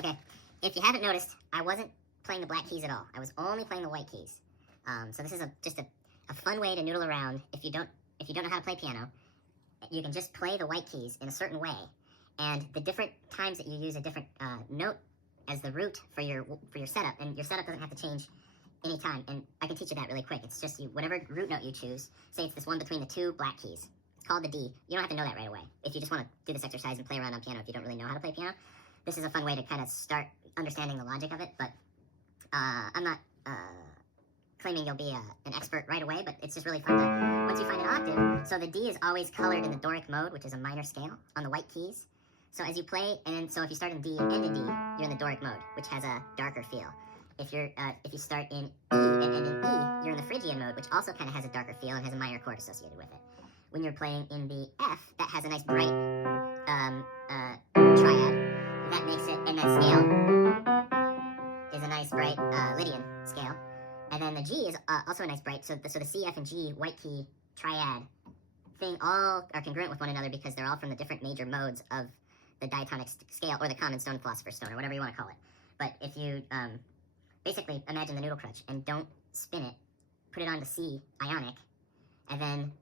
Okay, if you haven't noticed, I wasn't playing the black keys at all. I was only playing the white keys. So this is just a fun way to noodle around. If you don't know how to play piano, you can just play the white keys in a certain way, and the different times that you use a different note as the root for your setup, and your setup doesn't have to change any time. And I can teach you that really quick. It's just whatever root note you choose. Say it's this one between the two black keys. It's called the D. You don't have to know that right away. If you just want to do this exercise and play around on piano, if you don't really know how to play piano, this is a fun way to kind of start understanding the logic of it. But I'm not claiming you'll be an expert right away, but it's just really fun to, once you find an octave. So the D is always colored in the Doric mode, which is a minor scale on the white keys. So as you play, and so if you start in D and end in D, you're in the Doric mode, which has a darker feel. If you start in E and end in E, you're in the Phrygian mode, which also kind of has a darker feel and has a minor chord associated with it. When you're playing in the F, that has a nice bright triad. That makes it, and that scale is a nice bright Lydian scale. And then the G is also a nice bright, so the C, F, and G white key triad thing all are congruent with one another because they're all from the different major modes of the diatonic scale, or the common stone, philosopher's stone, or whatever you want to call it. But if you basically imagine the noodle crutch and don't spin it, put it on the C ionic, and then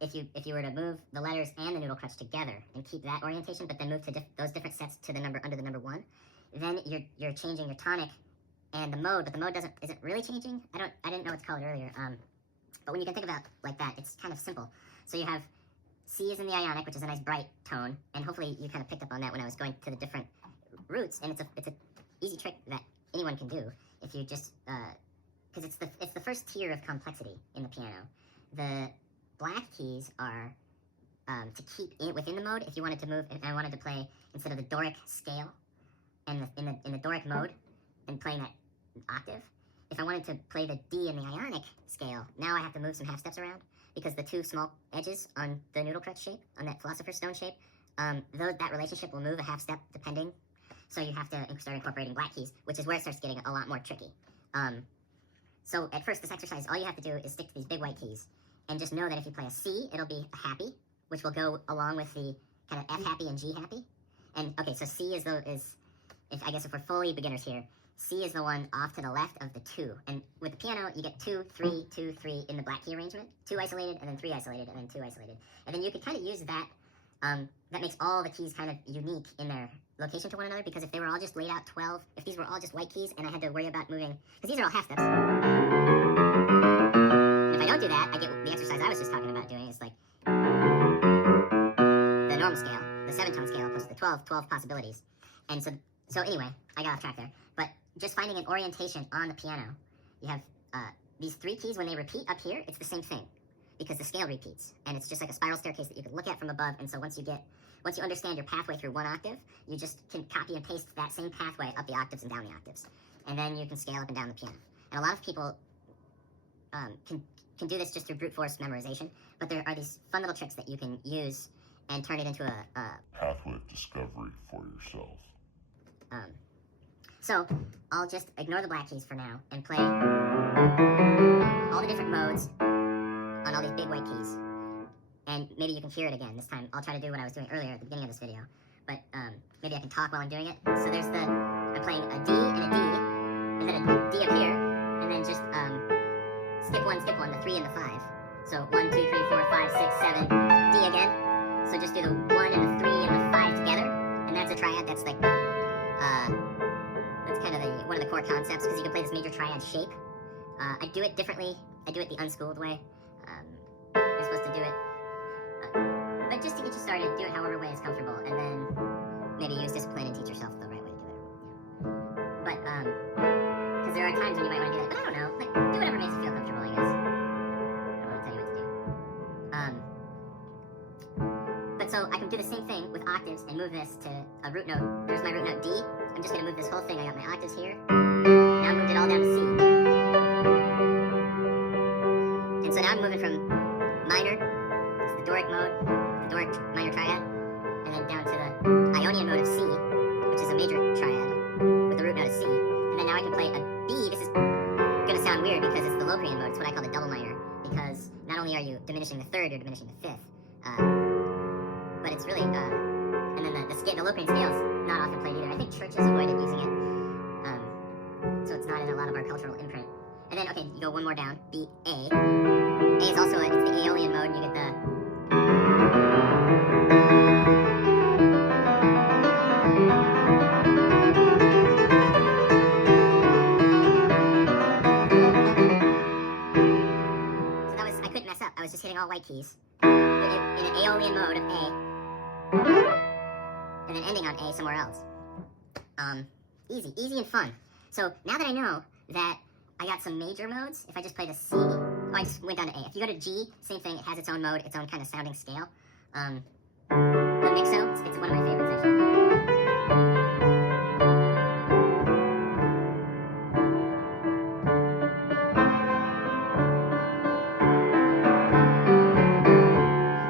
if you were to move the letters and the noodle crutch together and keep that orientation, but then move to those different sets to the number under the number 1, then you're changing your tonic and the mode, but the mode isn't really changing. I didn't know what to call it earlier. But when you can think about like that, it's kind of simple. So you have C is in the ionic, which is a nice bright tone, and hopefully you kind of picked up on that when I was going to the different roots. And it's a easy trick that anyone can do if you just because it's the first tier of complexity in the piano. The black keys are to keep it within the mode. If you wanted to move, and I wanted to play instead of the Doric scale and in the Doric mode and playing that octave, if I wanted to play the D in the ionic scale, now I have to move some half steps around because the two small edges on the noodle crutch shape, on that philosopher's stone shape, that relationship will move a half step depending. So you have to start incorporating black keys, which is where it starts getting a lot more tricky. So at first, this exercise, all you have to do is stick to these big white keys and just know that if you play a C, it'll be a happy, which will go along with the kind of F happy and G happy. And okay, so C is if we're fully beginners here, C is the one off to the left of the 2. And with the piano, you get 2, 3, 2, 3 in the black key arrangement. 2 isolated, and then 3 isolated, and then 2 isolated. And then you could kind of use that. That makes all the keys kind of unique in their location to one another, because if they were all just laid out 12, if these were all just white keys and I had to worry about moving, because these are all half steps. And if I don't do that, I get the exercise I was just talking about doing. It's like the normal scale, the 7-tone scale, opposed to the 12 possibilities. And so anyway, I got off track there. But just finding an orientation on the piano, you have these 3 keys, when they repeat up here, it's the same thing, because the scale repeats, and it's just like a spiral staircase that you can look at from above. And so once you understand your pathway through one octave, you just can copy and paste that same pathway up the octaves and down the octaves, and then you can scale up and down the piano. And a lot of people can do this just through brute force memorization, but there are these fun little tricks that you can use and turn it into a pathway of discovery for yourself. So I'll just ignore the black keys for now and play all the different modes on all these big white keys. And maybe you can hear it again this time. I'll try to do what I was doing earlier at the beginning of this video, but maybe I can talk while I'm doing it. So there's I'm playing a D and a D, and then a D up here, and then just skip one, the 3 and the 5, So 1, 2, 3, 4, 5, 6, 7, D again. So just do the 1 and the 3 and the 5 together, and that's a triad. That's like, that's kind of one of the core concepts, because you can play this major triad shape. I do it differently. I do it the unschooled way. You're supposed to do it, but just to get you started, do it however way is comfortable, and then maybe use discipline and teach yourself the right way to do it. Yeah. But, because there are times when you might want to do that, but I don't know. Like, do whatever makes you feel comfortable, I guess. I don't want to tell you what to do. But so I can do the same thing with octaves and move this to a root note. There's my root note D. I'm just going to move this whole thing. I got my octaves here. Now I moved it all down to C. And so now I'm moving from minor, it's the Doric mode, the Doric minor triad, and then down to the Ionian mode of C, which is a major triad, with the root note of C. And then now I can play a B. This is going to sound weird because it's the Locrian mode. It's what I call the double minor, because not only are you diminishing the third, you're diminishing the fifth. But it's really, and then the Locrian scale is not often played either. I think churches avoided using it, so it's not in a lot of our cultural imprint. And then, okay, you go one more down, B, A. A is also, it's the Aeolian mode, and you get the... So that was, I couldn't mess up. I was just hitting all white keys in an Aeolian mode of A, and then ending on A somewhere else. Easy and fun. So now that I know that I got some major modes, if I just played a C, oh, I just went down to A. If you go to G, same thing, it has its own mode, its own kind of sounding scale. The mixo, it's one of my favorites, actually.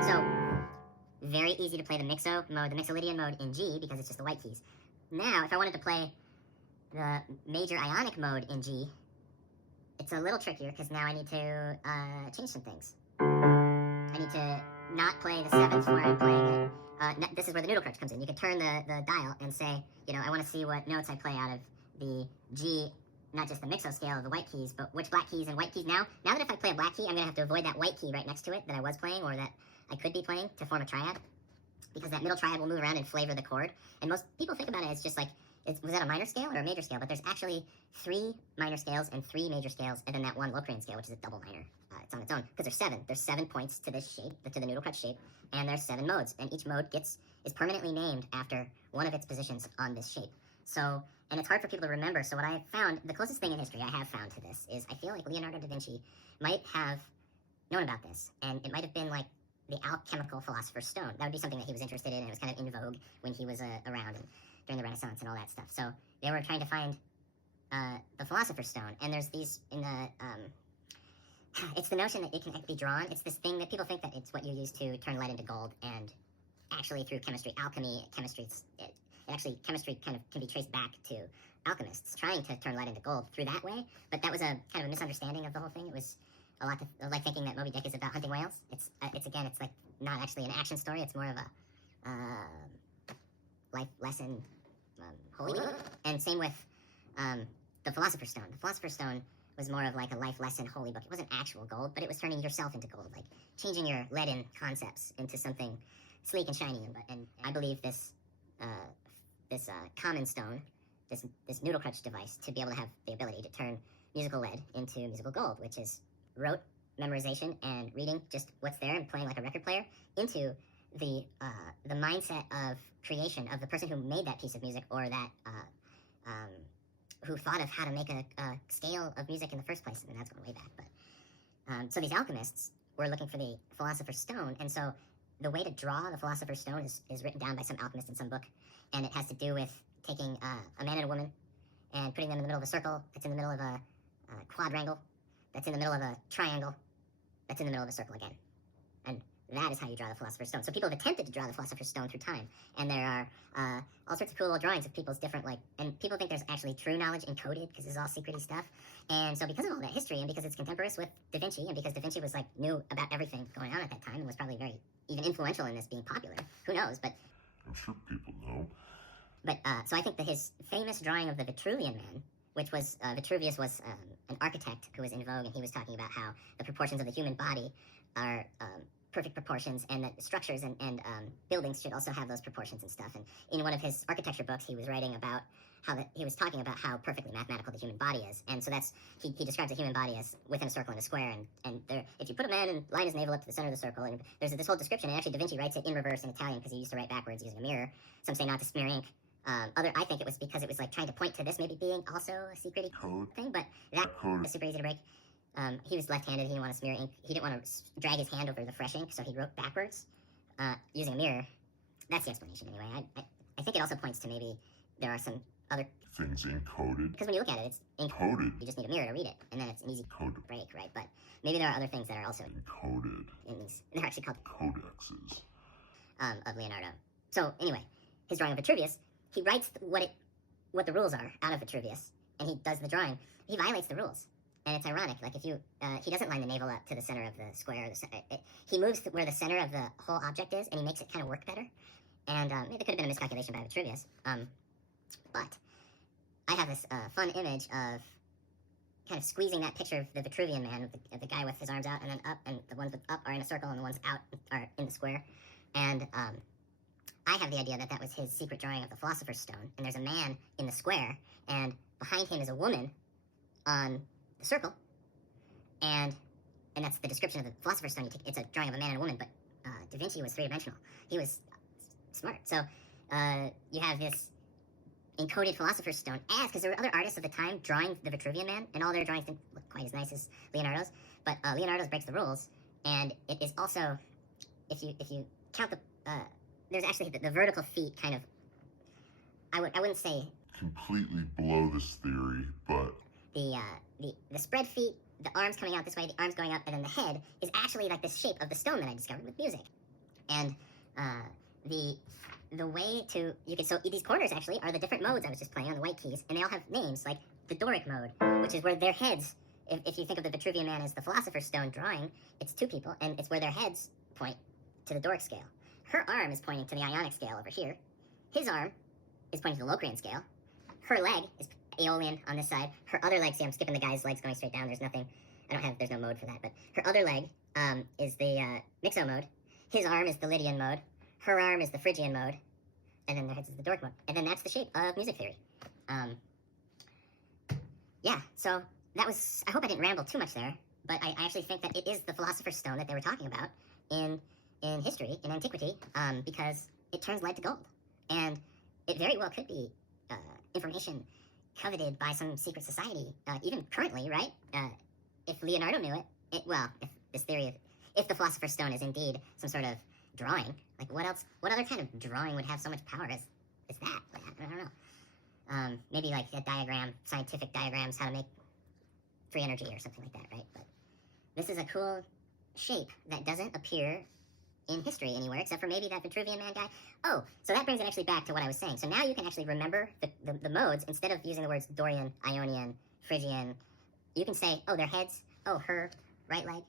So, very easy to play the mixo mode, the Mixolydian mode in G, because it's just the white keys. Now, if I wanted to play the major Ionic mode in G, it's a little trickier, because now I need to change some things. I need to not play the 7th where I'm playing it. This is where the noodle crutch comes in. You can turn the dial and say, you know, I want to see what notes I play out of the G, not just the mixo scale of the white keys, but which black keys and white keys. Now that if I play a black key, I'm going to have to avoid that white key right next to it that I was playing, or that I could be playing, to form a triad, because that middle triad will move around and flavor the chord. And most people think about it as just like, was that a minor scale or a major scale? But there's actually 3 minor scales and 3 major scales, and then that one Locrian scale, which is a double minor. It's on its own, because there's 7. There's 7 points to this shape, to the noodle crutch shape, and there's 7 modes, and each mode is permanently named after one of its positions on this shape. So, and it's hard for people to remember. So what I have found, the closest thing in history I have found to this is, I feel like Leonardo da Vinci might have known about this, and it might have been like the alchemical philosopher's stone. That would be something that he was interested in, and it was kind of in vogue when he was around, and during the Renaissance and all that stuff. So they were trying to find the Philosopher's Stone, and there's these in the, it's the notion that it can be drawn. It's this thing that people think that it's what you use to turn lead into gold, and actually through chemistry, alchemy, chemistry kind of can be traced back to alchemists trying to turn lead into gold through that way, but that was a kind of a misunderstanding of the whole thing. It was a lot like thinking that Moby Dick is about hunting whales. It's like not actually an action story. It's more of a life lesson, holy book. And same with the Philosopher's Stone. The Philosopher's Stone was more of like a life lesson holy book. It wasn't actual gold, but it was turning yourself into gold, like changing your leaden concepts into something sleek and shiny. And I believe this common stone, this noodle crutch device, to be able to have the ability to turn musical lead into musical gold, which is rote memorization and reading just what's there and playing like a record player, into the mindset of creation of the person who made that piece of music, or that who thought of how to make a scale of music in the first place. And that's going way back. But so these alchemists were looking for the Philosopher's Stone, and so the way to draw the Philosopher's Stone is written down by some alchemist in some book, and it has to do with taking a man and a woman and putting them in the middle of a circle that's in the middle of a quadrangle that's in the middle of a triangle that's in the middle of a circle again. And that is how you draw the Philosopher's Stone. So people have attempted to draw the Philosopher's Stone through time, and there are all sorts of cool little drawings of people's different, and people think there's actually true knowledge encoded, because it's all secrety stuff. And so because of all that history, and because it's contemporaneous with Da Vinci, and because Da Vinci was knew about everything going on at that time, and was probably very even influential in this being popular, who knows, but I'm sure people know. But so I think that his famous drawing of the Vitruvian Man, which was, Vitruvius was an architect who was in vogue, and he was talking about how the proportions of the human body are perfect proportions, and that structures and buildings should also have those proportions and stuff. And in one of his architecture books, he was writing about he was talking about how perfectly mathematical the human body is. And so he describes the human body as within a circle and a square, and there, if you put a man and line his navel up to the center of the circle, and there's this whole description, and actually Da Vinci writes it in reverse in Italian because he used to write backwards using a mirror. Some say not to smear ink. I think it was because it was like trying to point to this maybe being also a secret Code. thing, but that Code. was super easy to break. He was left-handed. He didn't want to smear ink. He didn't want to drag his hand over the fresh ink, so he wrote backwards using a mirror. That's the explanation, anyway. I think it also points to maybe there are some other Things encoded. because when you look at it, it's Coded. you just need a mirror to read it, and then it's an easy Code. break, right? But maybe there are other things that are also Encoded. in these. They're actually called Codexes. of Leonardo. So anyway, his drawing of Vitruvius, he writes what the rules are out of Vitruvius, and he does the drawing. He violates the rules, and it's ironic. Like if you, he doesn't line the navel up to the center of the square. He moves where the center of the whole object is, and he makes it kind of work better. And maybe it could have been a miscalculation by Vitruvius. But I have this fun image of kind of squeezing that picture of the Vitruvian man, of the guy with his arms out and then up, and the ones with up are in a circle, and the ones out are in the square. And I have the idea that that was his secret drawing of the Philosopher's Stone, and there's a man in the square, and behind him is a woman on the circle, and that's the description of the Philosopher's Stone. It's a drawing of a man and a woman, but Da Vinci was three-dimensional. He was smart. So you have this encoded Philosopher's Stone because there were other artists of the time drawing the Vitruvian man, and all their drawings didn't look quite as nice as Leonardo's, but Leonardo's breaks the rules, and it is also, if you count there's actually the vertical feet kind of, I wouldn't say Completely blow this theory, but the spread feet, the arms coming out this way, the arms going up, and then the head is actually like this shape of the stone that I discovered with music. And the way to, so these corners actually are the different modes I was just playing on the white keys, and they all have names, like the Doric mode, which is where their heads, if you think of the Vitruvian man as the Philosopher's Stone drawing, it's two people, and it's where their heads point to the Doric scale. Her arm is pointing to the Ionic scale over here. His arm is pointing to the Locrian scale. Her leg is Aeolian on this side. Her other leg, see, I'm skipping the guy's legs going straight down. There's no mode for that, but her other leg is the Mixo mode. His arm is the Lydian mode. Her arm is the Phrygian mode. And then their heads is the Doric mode. And then that's the shape of music theory. Yeah, so that was, I hope I didn't ramble too much there, but I actually think that it is the Philosopher's Stone that they were talking about in history, in antiquity, because it turns lead to gold. And it very well could be information coveted by some secret society, even currently, right? If Leonardo knew it, if this theory of, if the Philosopher's Stone is indeed some sort of drawing, like what other kind of drawing would have so much power as that? Like, I don't know. Maybe like a diagram, scientific diagrams, how to make free energy or something like that, right? But this is a cool shape that doesn't appear in history anywhere, except for maybe that Vitruvian man guy. Oh, so that brings it actually back to what I was saying. So now you can actually remember the modes. Instead of using the words Dorian, Ionian, Phrygian, you can say, oh, their heads, oh, her right leg,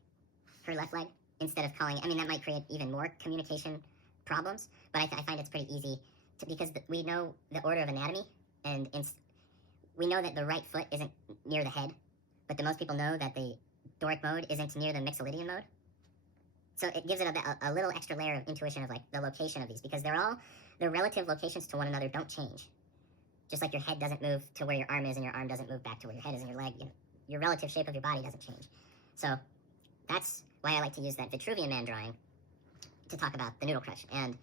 her left leg, instead of calling, I mean, that might create even more communication problems, but I find it's pretty easy to, because we know the order of anatomy, and we know that the right foot isn't near the head, but most people know that the Doric mode isn't near the Mixolydian mode. So it gives it a little extra layer of intuition of like the location of these, because their relative locations to one another don't change. Just like your head doesn't move to where your arm is, and your arm doesn't move back to where your head is, and your leg, your relative shape of your body doesn't change. So that's why I like to use that Vitruvian man drawing to talk about the noodle crush. And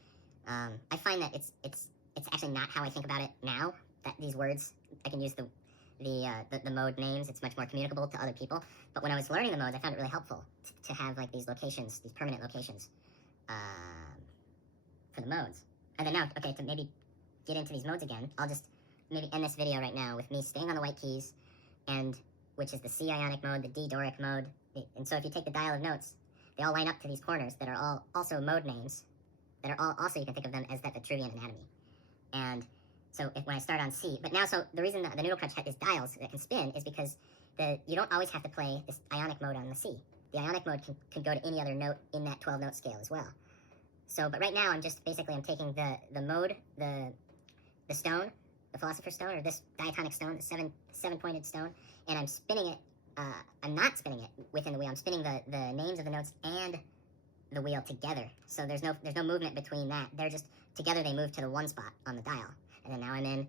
I find that it's actually not how I think about it now, that these words, I can use the mode names, it's much more communicable to other people. But when I was learning the modes, I found it really helpful to have like these locations, these permanent locations for the modes. And then now, okay, to maybe get into these modes again, I'll just maybe end this video right now with me staying on the white keys, and which is the C Ionic mode, the D Doric mode. And so if you take the dial of notes, they all line up to these corners that are all also mode names, that are all also, you can think of them as that Vitruvian anatomy. And so when I start on C, but now, so the reason that the noodle crutch is dials that can spin is because you don't always have to play this Ionic mode on the C. The Ionic mode can go to any other note in that 12-note scale as well. So, but right now I'm taking the mode, the stone, the Philosopher's Stone, or this diatonic stone, the seven-pointed stone, and I'm spinning it I'm not spinning it within the wheel. I'm spinning the names of the notes and the wheel together. So there's no movement between that. They're just together. They move to the one spot on the dial. And then now I'm in,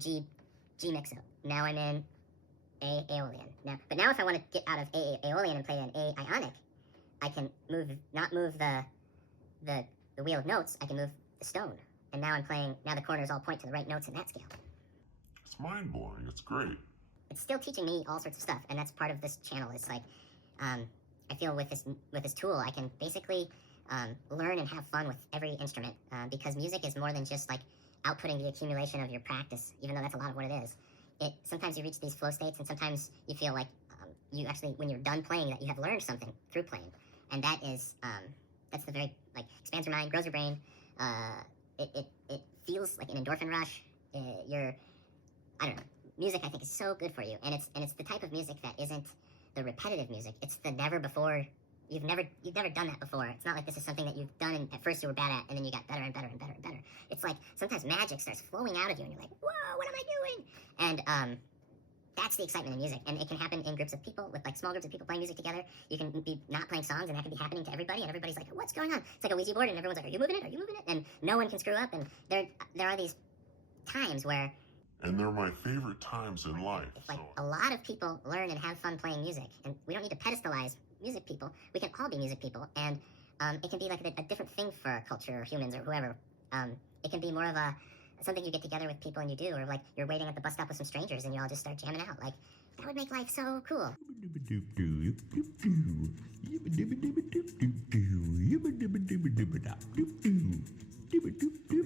G mixo. Now I'm in A aeolian. But now if I want to get out of A aeolian and play an A ionic, I can not move the wheel of notes. I can move the stone. And now I'm playing. Now the corners all point to the right notes in that scale. It's mind blowing. It's great. It's still teaching me all sorts of stuff, and that's part of this channel. It's like, I feel with this tool, I can basically learn and have fun with every instrument, because music is more than just like outputting the accumulation of your practice, even though that's a lot of what it is. Sometimes you reach these flow states, and sometimes you feel like you actually, when you're done playing, that you have learned something through playing, and that is that's the very, like, expands your mind, grows your brain. It feels like an endorphin rush. I don't know. Music, I think, is so good for you, and it's the type of music that isn't the repetitive music. It's the never before. You've never done that before. It's not like this is something that you've done and at first you were bad at, and then you got better and better and better and better. It's like sometimes magic starts flowing out of you, and you're like, whoa, what am I doing? And that's the excitement in music, and it can happen in groups of people, with like small groups of people playing music together. You can be not playing songs, and that can be happening to everybody, and everybody's like, what's going on? It's like a Ouija board, and everyone's like, are you moving it? Are you moving it? And no one can screw up, and there are these times where. And they're my favorite times in life. Like, a lot of people learn and have fun playing music, and we don't need to pedestalize music people. We can all be music people, and it can be like a different thing for culture or humans or whoever. It can be more of something you get together with people and you do, or like you're waiting at the bus stop with some strangers and you all just start jamming out. Like, that would make life so cool. The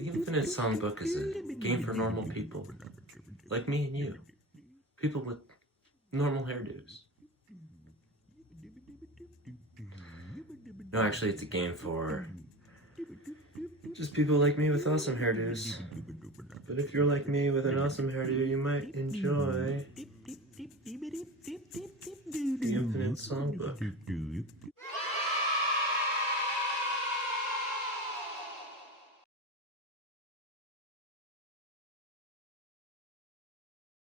Infinite Songbook is a game for normal people, like me and you. People with normal hairdos. No, actually, it's a game for just people like me with awesome hairdos. But if you're like me with an awesome hairdo, you might enjoy the Infinite Songbook.